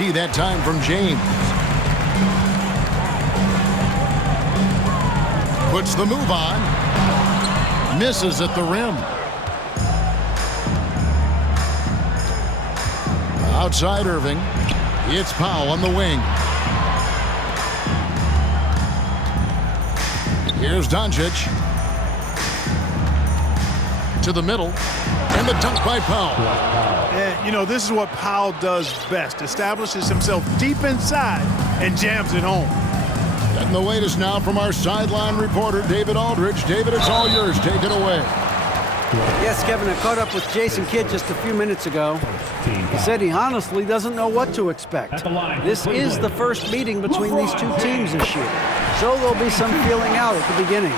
PAT that time from James. Puts the move on. Misses at the rim. Outside Irving. It's Powell on the wing. Here's Doncic. To the middle. And the dunk by Powell. And, you know, this is what Powell does best. Establishes himself deep inside and jams it home. And the latest now from our sideline reporter, David Aldridge. David, it's all yours. Take it away. Yes, Kevin, I caught up with Jason Kidd just a few minutes ago. He said he honestly doesn't know what to expect. This is the first meeting between these two teams this year, so there'll be some feeling out at the beginning.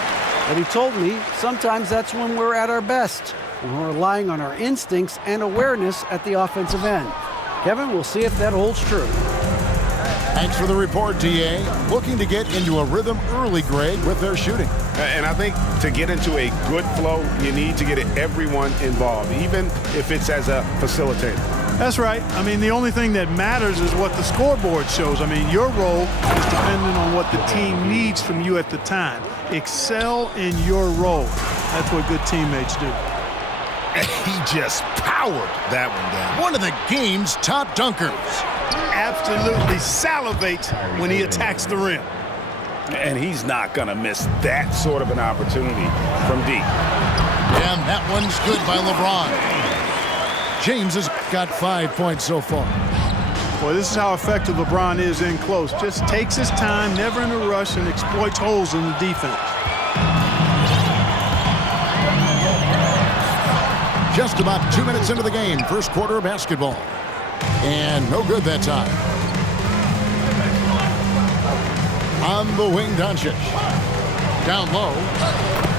But he told me sometimes that's when we're at our best, when we're relying on our instincts and awareness at the offensive end. Kevin, we'll see if that holds true. Thanks for the report, D.A. Looking to get into a rhythm early, Greg, with their shooting. And I think to get into a good flow, you need to get everyone involved, even if it's as a facilitator. That's right. I mean, the only thing that matters is what the scoreboard shows. I mean, your role is dependent on what the team needs from you at the time. Excel in your role. That's what good teammates do. And he just powered that one down. One of the game's top dunkers. Absolutely salivates when he attacks the rim. And he's not going to miss that sort of an opportunity from deep. And that one's good by LeBron. James has got 5 points so far. Boy, this is how effective LeBron is in close. Just takes his time, never in a rush, and exploits holes in the defense. Just about 2 minutes into the game, first quarter of basketball. And no good that time. On the wing, Doncic. Down low,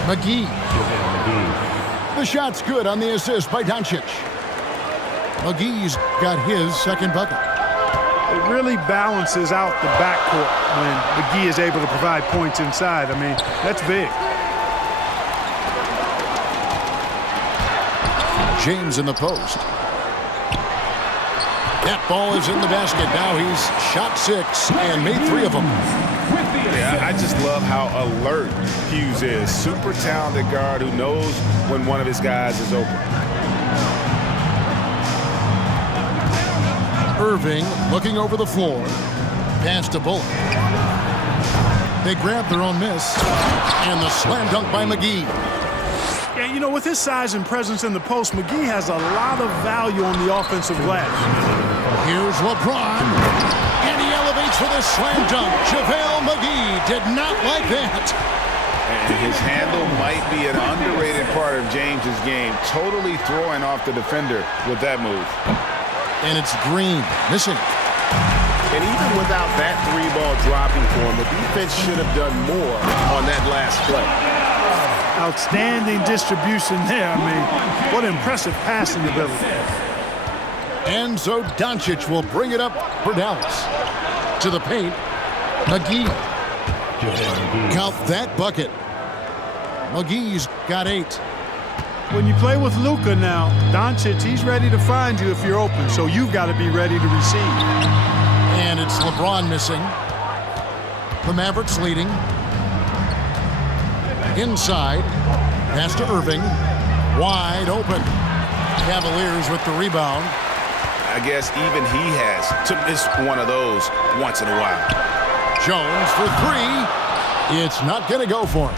McGee. The shot's good on the assist by Doncic. McGee's got his second bucket. It really balances out the backcourt when McGee is able to provide points inside. I mean, that's big. James in the post. That ball is in the basket. Now he's shot 6 and made 3 of them. Yeah, I just love how alert Hughes is. Super talented guard who knows when one of his guys is open. Irving looking over the floor. Pass to Bullock. They grab their own miss. And the slam dunk by McGee. Yeah, you know, with his size and presence in the post, McGee has a lot of value on the offensive glass. Here's LeBron. And he elevates for this slam dunk. JaVale McGee did not like that. And his handle might be an underrated part of James's game. Totally throwing off the defender with that move. And it's Green missing. And even without that 3-ball dropping for him, the defense should have done more on that last play. Outstanding distribution there. I mean, what impressive passing ability. And so Doncic will bring it up for Dallas. To the paint, McGee. Count that bucket. McGee's got 8. When you play with Luka now, Doncic, he's ready to find you if you're open, so you've got to be ready to receive. And it's LeBron missing. The Mavericks leading. Inside. Pass to Irving. Wide open. Cavaliers with the rebound. I guess even he has to miss one of those once in a while. Jones for 3. It's not going to go for him.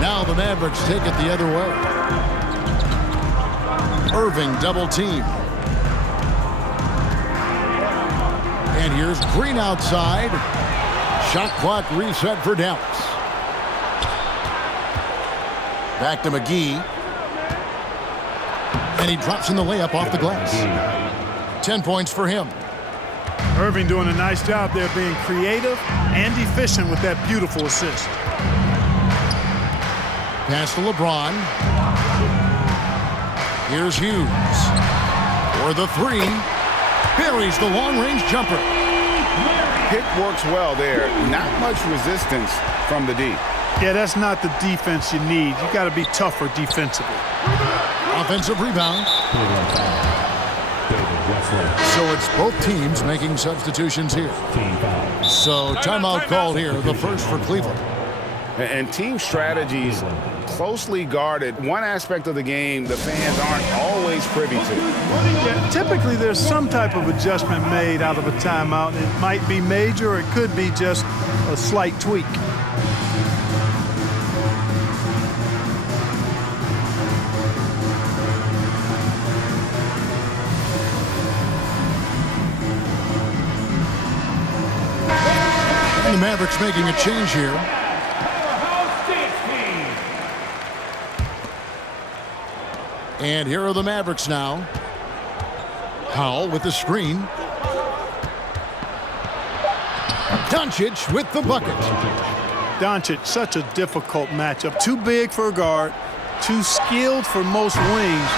Now the Mavericks take it the other way. Irving double team. And here's Green outside. Shot clock reset for Dallas. Back to McGee. And he drops in the layup off the glass. 10 points for him. Irving doing a nice job there being creative and efficient with that beautiful assist. Pass to LeBron. Here's Hughes. For the 3. Buries the long-range jumper. Pick works well there. Not much resistance from the D. Yeah, that's not the defense you need. You got to be tougher defensively. Offensive rebound. So it's both teams making substitutions here. So timeout called here, the first for Cleveland. And team strategies closely guarded. One aspect of the game the fans aren't always privy to. Yeah, typically there's some type of adjustment made out of a timeout. It might be major, or it could be just a slight tweak. And the Mavericks making a change here. And here are the Mavericks now. Howell with the screen. Doncic with the bucket. Doncic, such a difficult matchup. Too big for a guard, too skilled for most wings.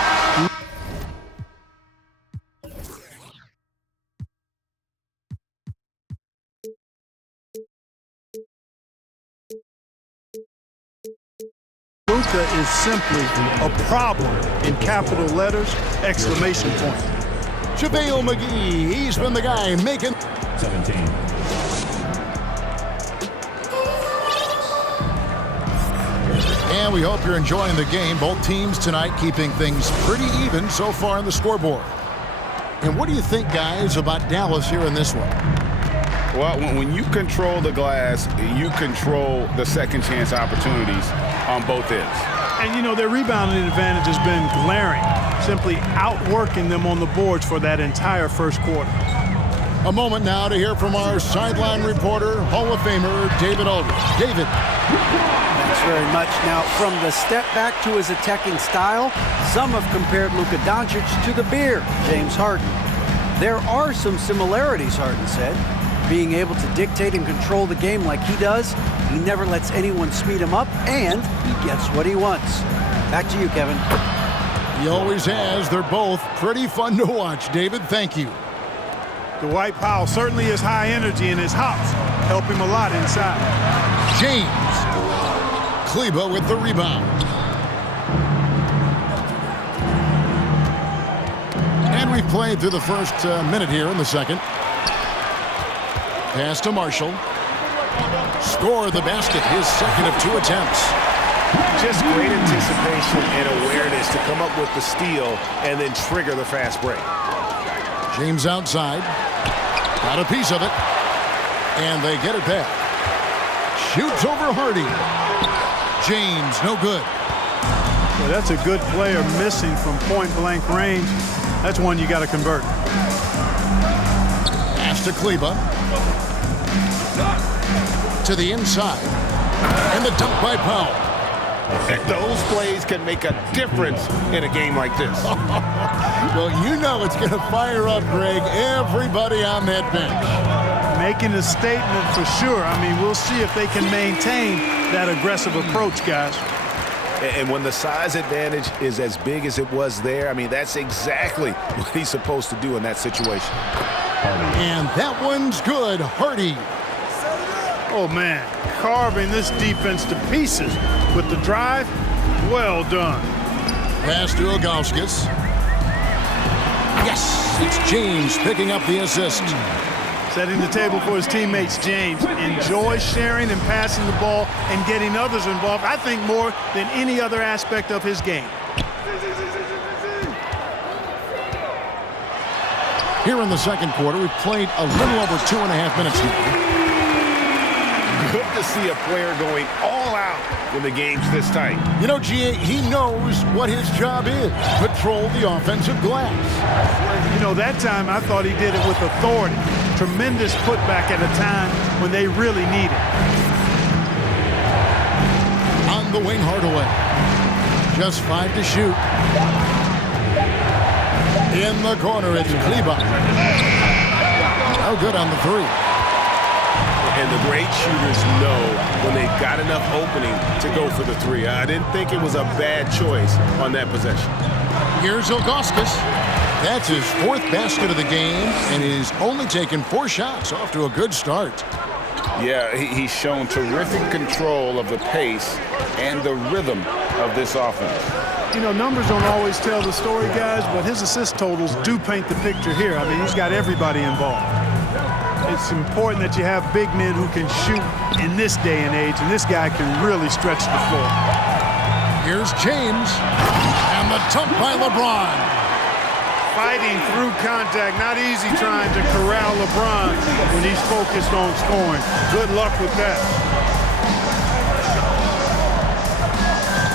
Luka is simply a problem in capital letters, exclamation point. JaVale McGee, he's been the guy making 17. And we hope you're enjoying the game. Both teams tonight keeping things pretty even so far on the scoreboard. And what do you think, guys, about Dallas here in this one? Well, when you control the glass, you control the second chance opportunities on both ends. And, you know, their rebounding advantage has been glaring, simply outworking them on the boards for that entire first quarter. A moment now to hear from our sideline reporter, Hall of Famer David Aldridge. David. Thanks very much. Now, from the step back to his attacking style, some have compared Luka Doncic to the Bear, James Harden. There are some similarities, Harden said. Being able to dictate and control the game like he does, he never lets anyone speed him up, and he gets what he wants. Back to you, Kevin. He always has. They're both pretty fun to watch. David, thank you. Dwight Powell certainly is high energy, and his hops help him a lot inside. James. Kleber with the rebound. And we've played through the first minute here in the second. Pass to Marshall. Score the basket, his second of 2 attempts. Just great anticipation and awareness to come up with the steal and then trigger the fast break. James outside. Got a piece of it. And they get it back. Shoots over Hardy. James, no good. Well, that's a good player missing from point-blank range. That's one you got to convert. Pass to Kleber. To the inside. And the dunk by Powell. Those plays can make a difference in a game like this. Well, you know it's going to fire up, Greg, everybody on that bench. Making a statement for sure. I mean, we'll see if they can maintain that aggressive approach, guys. And when the size advantage is as big as it was there, I mean, that's exactly what he's supposed to do in that situation. And that one's good. Hardy. Oh, man, carving this defense to pieces with the drive. Well done. Pass to Ilgauskas. Yes, it's James picking up the assist. Setting the table for his teammates, James enjoys sharing and passing the ball and getting others involved, I think, more than any other aspect of his game. Here in the second quarter, we've played a little over 2.5 minutes now. Good to see a player going all out when the game's this tight. You know, G.A., he knows what his job is. Patrol the offensive glass. You know, that time I thought he did it with authority. Tremendous putback at a time when they really need it. On the wing, Hardaway. Just 5 to shoot. In the corner, it's Kleber. Oh, good on the 3. And the great shooters know when they've got enough opening to go for the 3. I didn't think it was a bad choice on that possession. Here's Ilgauskas. That's his 4th basket of the game, and he's only taken 4 shots. Off to a good start. Yeah, he's shown terrific control of the pace and the rhythm of this offense. You know, numbers don't always tell the story, guys, but his assist totals do paint the picture here. I mean, he's got everybody involved. It's important that you have big men who can shoot in this day and age, and this guy can really stretch the floor. Here's James, and the dunk by LeBron. Fighting through contact, not easy trying to corral LeBron when he's focused on scoring. Good luck with that.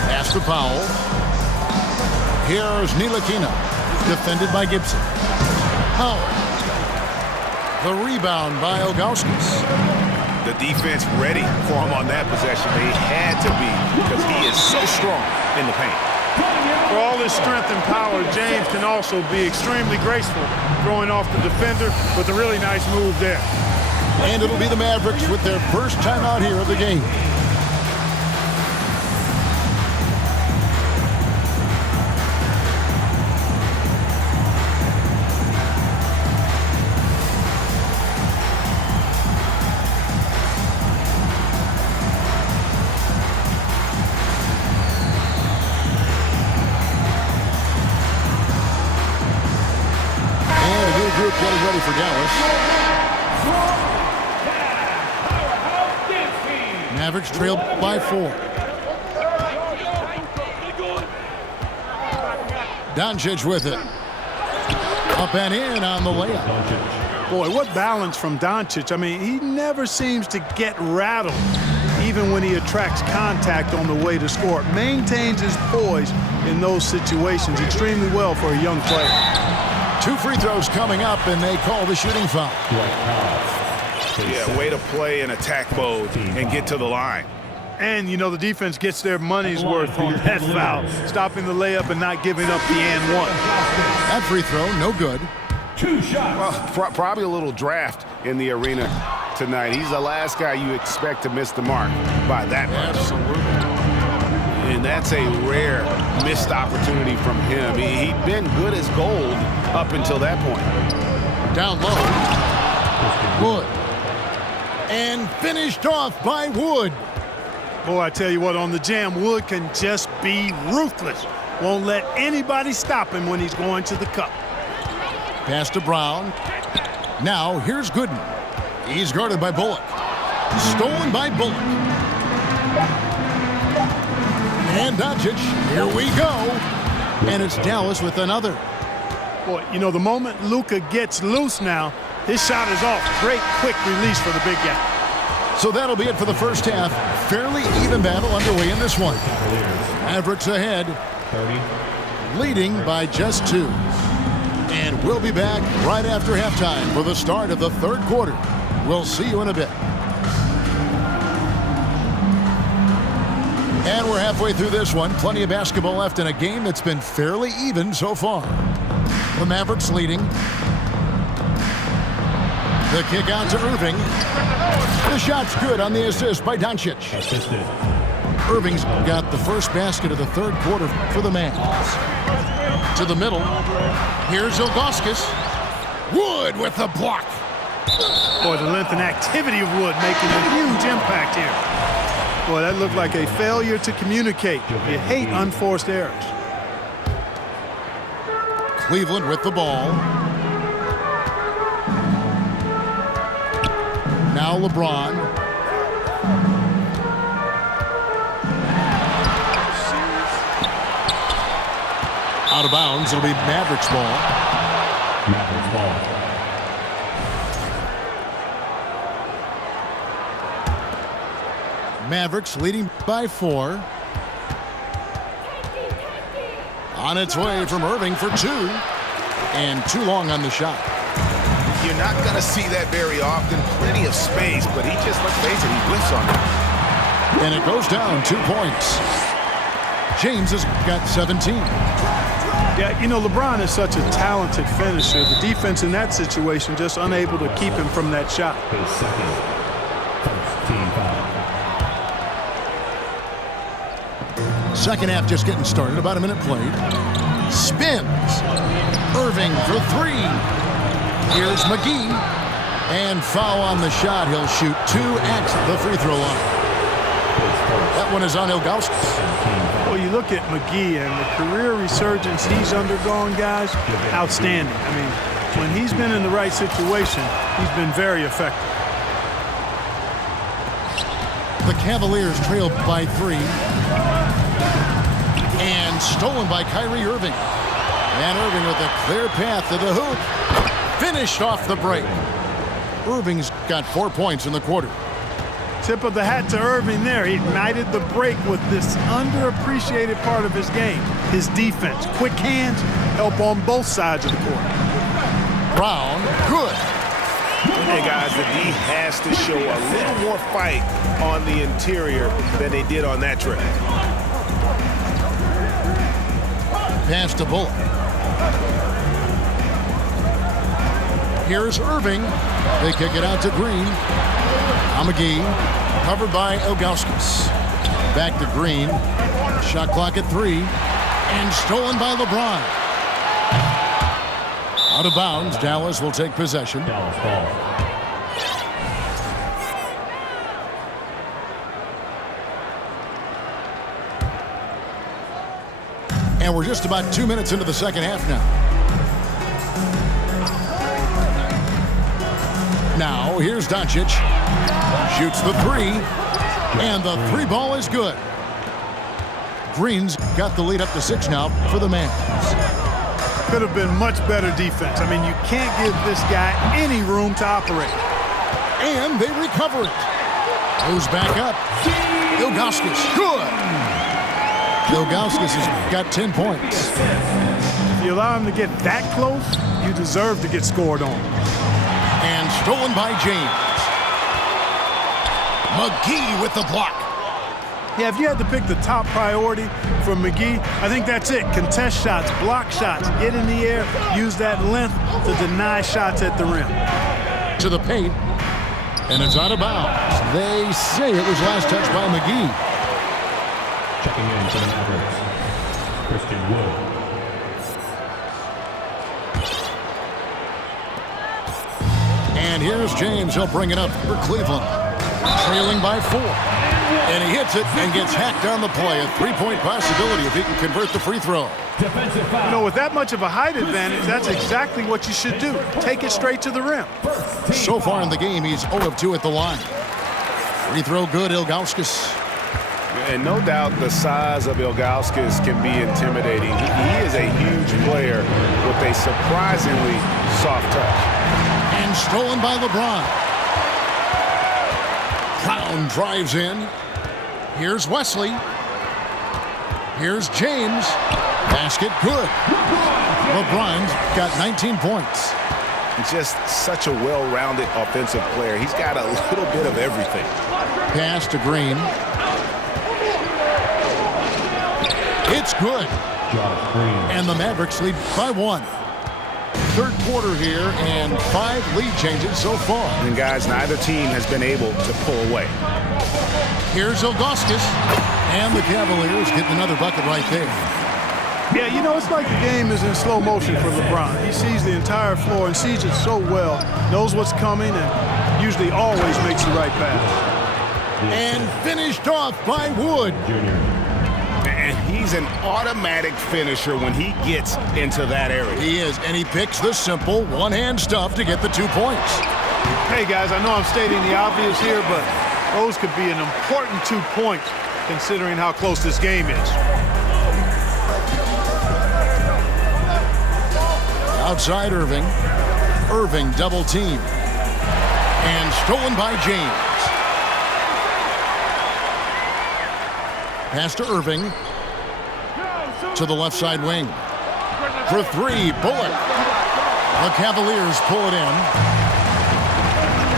Pass to Powell. Here's Ntilikina, defended by Gibson. Powell. The rebound by Ilgauskas. The defense ready for him on that possession. They had to be because he is so strong in the paint. For all his strength and power, James can also be extremely graceful, throwing off the defender with a really nice move there. And it'll be the Mavericks with their first time out here of the game. Getting ready for Dallas. Mavericks trail by 4. Doncic with it. Up and in on the layup. Boy, what balance from Doncic. I mean, he never seems to get rattled, even when he attracts contact on the way to score. Maintains his poise in those situations extremely well for a young player. 2 free throws coming up, and they call the shooting foul. Yeah, way to play in attack mode and get to the line. And, you know, the defense gets their money's worth on that foul, stopping the layup and not giving up the and one. That free throw, no good. 2 shots. Well, probably a little draft in the arena tonight. He's the last guy you expect to miss the mark by that much. Absolutely. And that's a rare missed opportunity from him. He'd been good as gold up until that point. Down low. Wood. And finished off by Wood. Boy, I tell you what, on the jam, Wood can just be ruthless. Won't let anybody stop him when he's going to the cup. Pass to Brown. Now, here's Gooden. He's guarded by Bullock. Stolen by Bullock. And Doncic, here we go. And it's Dallas with another. Boy, you know, the moment Luka gets loose now, his shot is off. Great quick release for the big guy. So that'll be it for the first half. Fairly even battle underway in this one. Mavericks ahead, leading by just 2. And we'll be back right after halftime for the start of the third quarter. We'll see you in a bit. And we're halfway through this one. Plenty of basketball left in a game that's been fairly even so far. The Mavericks leading. The kick out to Irving. The shot's good on the assist by Doncic. Irving's got the first basket of the third quarter for the Mavs. To the middle. Here's Ilgauskas. Wood with the block. Boy, the length and activity of Wood making a huge impact here. Boy, that looked like a failure to communicate. You hate unforced errors. Cleveland with the ball. Now LeBron. Out of bounds. It'll be Mavericks ball. Mavericks ball. Mavericks leading by 4. On its way from Irving for 2. And too long on the shot. You're not going to see that very often. Plenty of space, but he just, let's face it, he whiffs on it. And it goes down 2 points. James has got 17. Yeah, you know, LeBron is such a talented finisher. The defense in that situation just unable to keep him from that shot. His second. First team foul. Second half just getting started. About a minute played. Spins. Irving for 3. Here's McGee. And foul on the shot. He'll shoot 2 at the free throw line. That one is on Ilgauskas. Well, you look at McGee and the career resurgence he's undergone, guys, outstanding. I mean, when he's been in the right situation, he's been very effective. The Cavaliers trail by 3. And stolen by Kyrie Irving. And Irving with a clear path to the hoop. Finished off the break. Irving's got 4 points in the quarter. Tip of the hat to Irving there. He ignited the break with this underappreciated part of his game. His defense. Quick hands help on both sides of the court. Brown, good. Hey, guys, the D has to show a little more fight on the interior than they did on that trip. Pass to Bullock. Here's Irving. They kick it out to Green. McGee, covered by Ilgauskas. Back to Green. Shot clock at 3. And stolen by LeBron. Out of bounds, Dallas will take possession. Dallas ball. And we're just about 2 minutes into the second half now. Now, here's Doncic. Shoots the 3. And the 3 ball is good. Green's got the lead up to 6 now for the Mavs. Could have been much better defense. I mean, you can't give this guy any room to operate. And they recover it. Goes back up. Ilgauskas, good. Ilgauskas has got 10 points. If you allow him to get that close, you deserve to get scored on. And stolen by James. McGee with the block. Yeah, if you had to pick the top priority for McGee, I think that's it. Contest shots, block shots, get in the air, use that length to deny shots at the rim. To the paint. And it's out of bounds. They say it was last touched by McGee. Checking in for the Mavericks, Christian Wood. And here's James. He'll bring it up for Cleveland. Trailing by 4. And he hits it and gets hacked on the play. A 3-point possibility if he can convert the free throw. Defensive foul. You know, with that much of a height advantage, that's exactly what you should do. Take it straight to the rim. So far in the game, he's 0 of 2 at the line. Free throw good, Ilgauskas. And no doubt the size of Ilgauskas can be intimidating. He is a huge player with a surprisingly soft touch. And stolen by LeBron. Brown drives in. Here's Wesley. Here's James. Basket good. LeBron's got 19 points. Just such a well-rounded offensive player. He's got a little bit of everything. Pass to Green. It's good. Josh Green. And the Mavericks lead by 1. Third quarter here and 5 lead changes so far. And guys, neither team has been able to pull away. Here's Ilgauskas. And the Cavaliers getting another bucket right there. Yeah, you know, it's like the game is in slow motion for LeBron. He sees the entire floor and sees it so well, knows what's coming, and usually always makes the right pass. And finished off by Wood. Junior. And he's an automatic finisher when he gets into that area. He is, and he picks the simple one-hand stuff to get the 2 points. Hey, guys, I know I'm stating the obvious here, but those could be an important 2 points considering how close this game is. Outside Irving. Irving double team. And stolen by James. Pass to Irving. To the left side wing. For 3, Bullock. The Cavaliers pull it in.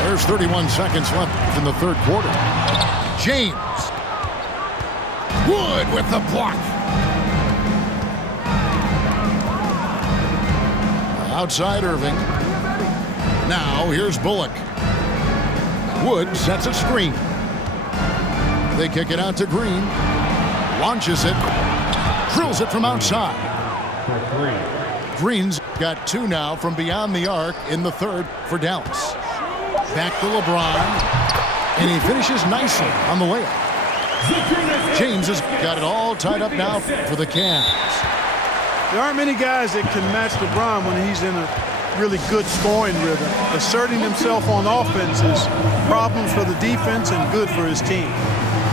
There's 31 seconds left in the third quarter. James. Wood with the block. Outside Irving. Now here's Bullock. Wood sets a screen. They kick it out to Green. Launches it. Drills it from outside. For 3. Green's got 2 now from beyond the arc in the third for Dallas. Back to LeBron. And he finishes nicely on the layup. James has got it all tied up now for the Cavs. There aren't many guys that can match LeBron when he's in a really good scoring rhythm. Asserting himself on offense is problems for the defense and good for his team.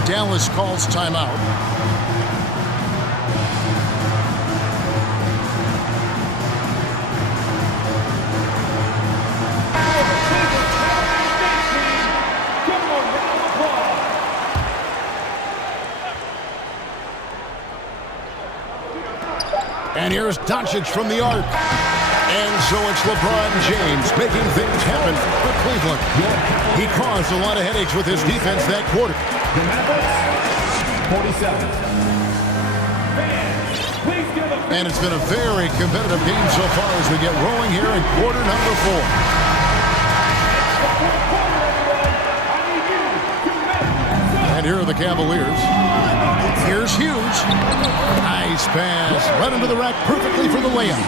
Dallas calls timeout. And here's Doncic from the arc. And so it's LeBron James making things happen for Cleveland. He caused a lot of headaches with his defense that quarter. 47. And it's been a very competitive game so far as we get rolling here in quarter number 4. And here are the Cavaliers. Here's Hughes. Nice pass. Right into the rack perfectly for the layup.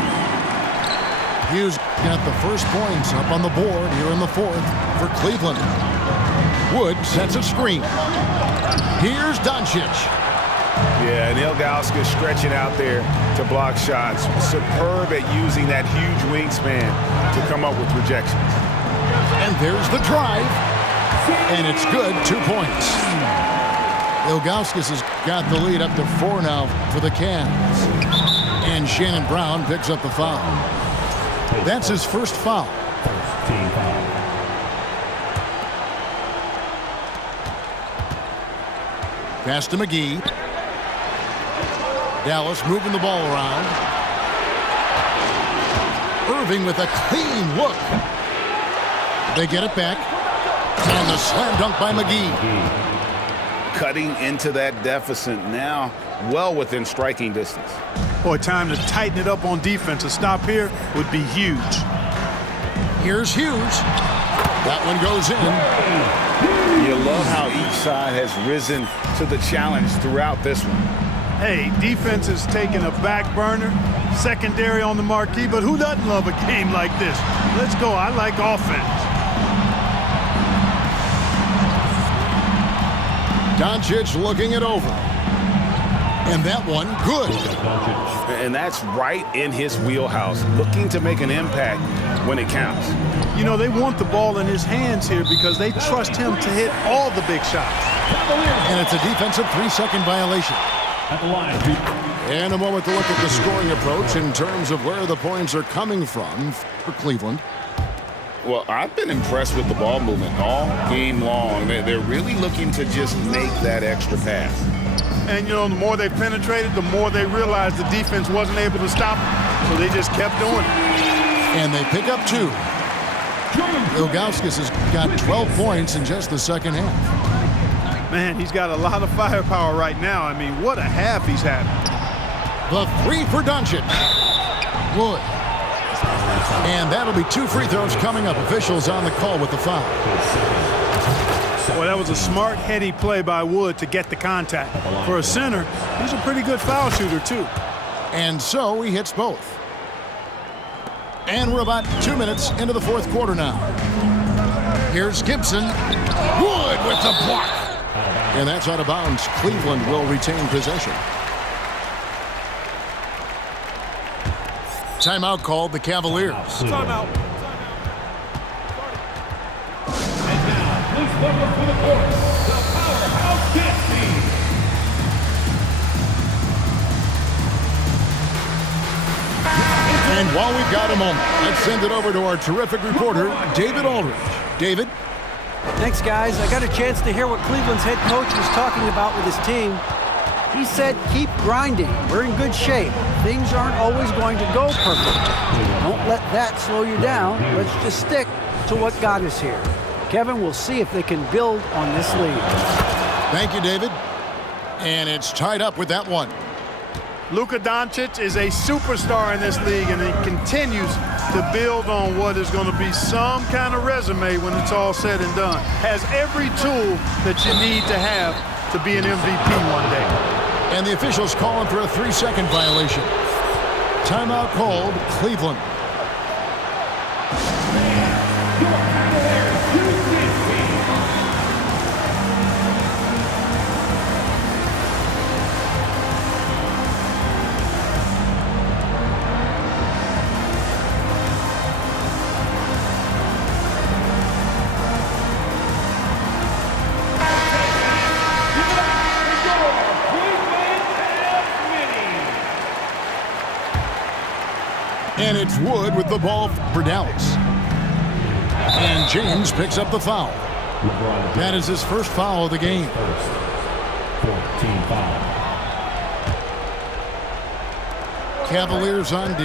Hughes got the first points up on the board here in the fourth for Cleveland. Wood sets a screen. Here's Doncic. Yeah, and Ilgauskas stretching out there to block shots. Superb at using that huge wingspan to come up with rejections. And there's the drive. And it's good, 2 points. Ilgauskas has got the lead up to 4 now for the Cavs. And Shannon Brown picks up the foul. That's his first foul. First team foul. Pass to McGee. Dallas moving the ball around. Irving with a clean look. They get it back. And the slam dunk by McGee. Cutting into that deficit now, well within striking distance. Boy, time to tighten it up on defense. A stop here would be huge. Here's Hughes. That one goes in. You love how each side has risen to the challenge throughout this one. Hey, defense is taking a back burner, secondary on the marquee, but who doesn't love a game like this? Let's go. I like offense. Doncic looking it over. And that one, good. And that's right in his wheelhouse, looking to make an impact when it counts. You know, they want the ball in his hands here because they trust him to hit all the big shots. And it's a defensive 3-second violation. At the line. And a moment to look at the scoring approach in terms of where the points are coming from for Cleveland. Well, I've been impressed with the ball movement all game long. They're really looking to just make that extra pass. And, you know, the more they penetrated, the more they realized the defense wasn't able to stop them. So they just kept doing it. And they pick up 2. Ilgauskas has got 12 points in just the second half. Man, he's got a lot of firepower right now. I mean, what a half he's had. The 3 for Doncic. Wood. And that'll be 2 free throws coming up. Officials on the call with the foul. Boy, that was a smart, heady play by Wood to get the contact. For a center, he's a pretty good foul shooter, too. And so he hits both. And we're about 2 minutes into the fourth quarter now. Here's Gibson. Wood with the block. And that's out of bounds. Cleveland will retain possession. Timeout called the Cavaliers. Timeout. And now, please welcome to the court, the Powerhouse Kids team. And while we've got a moment, let's send it over to our terrific reporter, David Aldridge. David? Thanks, guys. I got a chance to hear what Cleveland's head coach was talking about with his team. He said, keep grinding. We're in good shape. Things aren't always going to go perfect. Don't let that slow you down. Let's just stick to what got us here. Kevin, we'll see if they can build on this lead. Thank you, David. And it's tied up with that one. Luka Doncic is a superstar in this league, and he continues to build on what is going to be some kind of resume when it's all said and done. Has every tool that you need to have to be an MVP one day. And the officials calling for a 3-second violation. Timeout called Cleveland. And it's Wood with the ball for Dallas. And James picks up the foul. That is his first foul of the game. 14 foul. Cavaliers on D.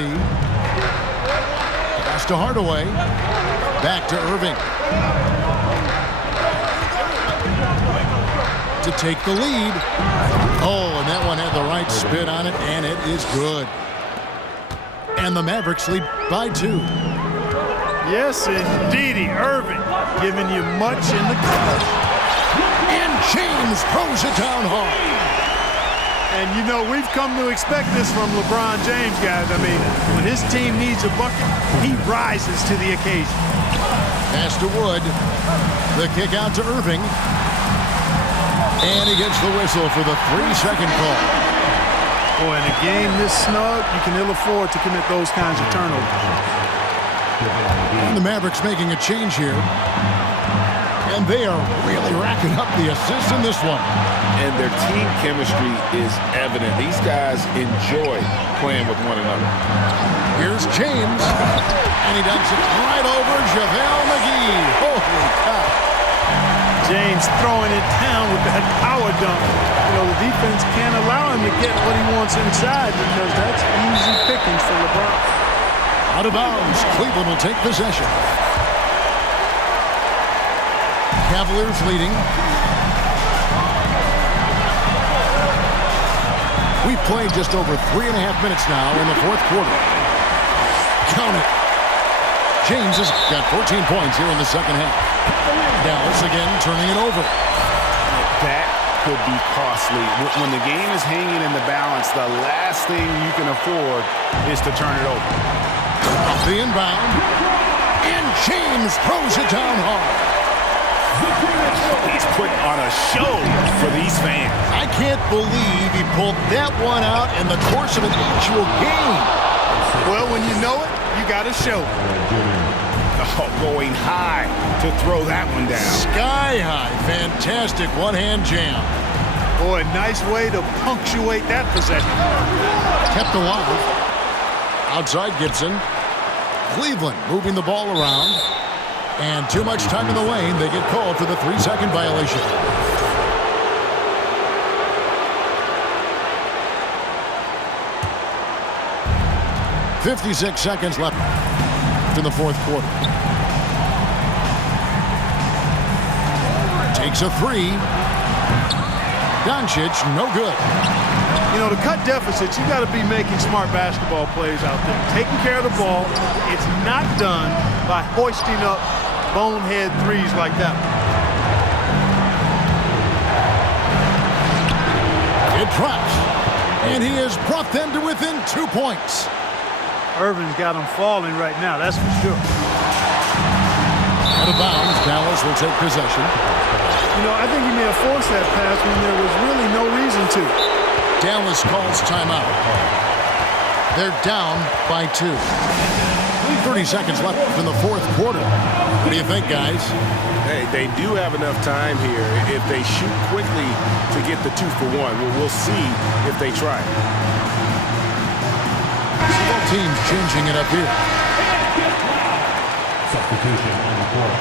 Pass to Hardaway. Back to Irving. To take the lead. Oh, and that one had the right spin on it, and it is good. And the Mavericks lead by 2. Yes, indeedy. Irving giving you much in the clutch. And James throws it down hard. And, you know, we've come to expect this from LeBron James, guys. I mean, when his team needs a bucket, he rises to the occasion. Pass to Wood. The kick out to Irving. And he gets the whistle for the 3-second call. Boy, in a game this snug, you can ill afford to commit those kinds of turnovers. And the Mavericks making a change here. And they are really racking up the assists in this one. And their team chemistry is evident. These guys enjoy playing with one another. Here's James. And he dumps it right over JaVale McGee. Holy cow. James throwing it down with that power dunk. You know, the defense can't allow him to get what he wants inside because that's easy pickings for LeBron. Out of bounds. Cleveland will take possession. Cavaliers leading. We've played just over 3.5 minutes now in the fourth quarter. Count it. James has got 14 points here in the second half. Dallas again turning it over. That could be costly. When the game is hanging in the balance, the last thing you can afford is to turn it over. Off the inbound. And James throws it down hard. He's putting on a show for these fans. I can't believe he pulled that one out in the course of an actual game. Well, when you know it, you got to show. Oh, going high to throw that one down. Sky high. Fantastic one-hand jam. Boy, nice way to punctuate that possession. Kept alive. Outside Gibson. Cleveland moving the ball around. And too much time in the lane. They get called for the 3-second violation. .56 seconds left in the fourth quarter. Takes a 3. Doncic, no good. You know, to cut deficits, you got to be making smart basketball plays out there. Taking care of the ball. It's not done by hoisting up bonehead threes like that. It drops. And he has brought them to within 2 points. Irvin's got them falling right now, that's for sure. Out of bounds, Dallas will take possession. You know, I think he may have forced that pass when there was really no reason to. Dallas calls timeout. They're down by 2. 30 seconds left in the fourth quarter. What do you think, guys? Hey, they do have enough time here if they shoot quickly to get the 2 for 1. We'll see if they try. Both teams changing it up here. Substitution on the court.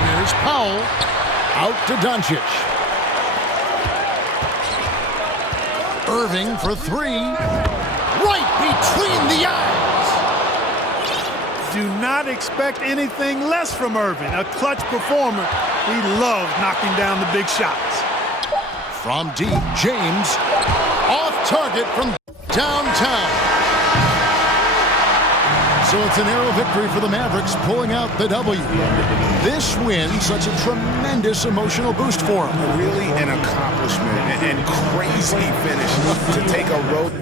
Here's Powell. Out to Doncic. Irving for 3. Right between the eyes. Do not expect anything less from Irving. A clutch performer. He loves knocking down the big shots. From deep, James. Off target from downtown. So it's a narrow victory for the Mavericks, pulling out the W. This win, such a tremendous emotional boost for them. Really an accomplishment and crazy finish to take a road